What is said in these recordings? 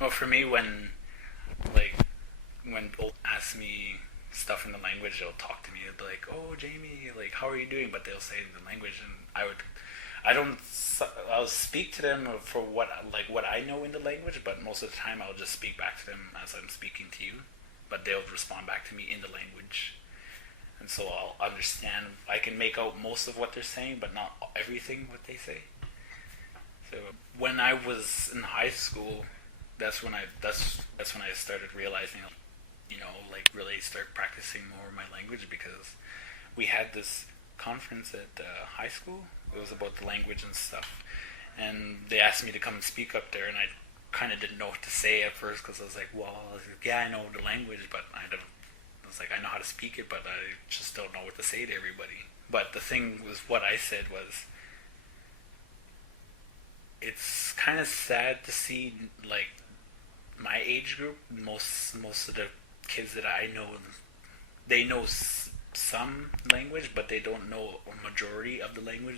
Well, for me, like when people ask me stuff in the language, they'll talk to me. They'll be like, "Oh, Jamie, like how are you doing?" But they'll say it in the language, and I don't, I'll speak to them for what I know in the language, but most of the time I'll just speak back to them as I'm speaking to you. But they'll respond back to me in the language, and so I'll understand. I can make out most of what they're saying, but not everything what they say. So when I was in high school, that's when I started realizing, like really start practicing more of my language because we had this conference at high school. It was about the language and stuff, and they asked me to come and speak up there, and I kind of didn't know what to say at first because I was like, well, yeah, I know the language, but I don't. I was like, I know how to speak it, but I just don't know what to say to everybody. But the thing was, what I said was, it's kind of sad to see like my age group. Most of the kids that I know, they know some language, but they don't know a majority of the language.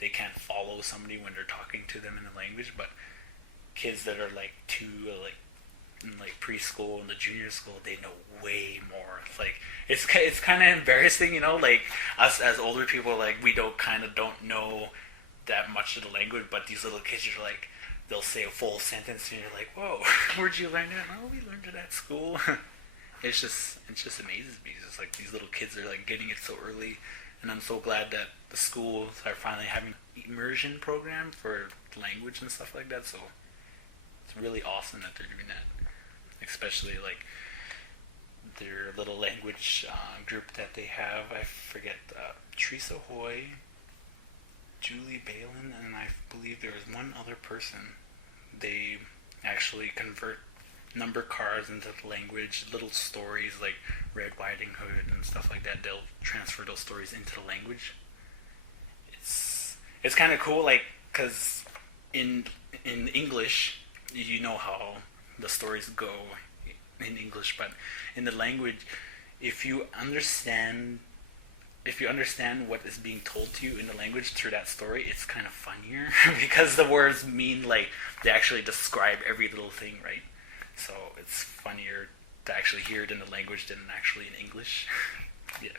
They can't follow somebody when they're talking to them in the language. But kids that are like like in like preschool and the junior school, they know way more. It's like it's kind of embarrassing, like us as older people, like we don't know that much of the language, but these little kids are like, they'll say a full sentence and you're like, whoa, where'd you learn that? Oh, we learned it at school. It just amazes me. It's just like these little kids are like getting it so early, and I'm so glad that the schools are finally having immersion program for language and stuff like that. So it's really awesome that they're doing that, especially like their little language group that they have. I forget, Teresa Hoy, Julie Balin, and I believe there was one other person. They actually convert number cards into the language, little stories like Red Riding Hood and stuff like that. They'll transfer those stories into the language. It's kind of cool, like, because in English, you know how the stories go in English, but in the language, if you understand what is being told to you in the language through that story, it's kind of funnier because the words mean, like, they actually describe every little thing, right? So it's funnier to actually hear it in the language than actually in English. Yeah.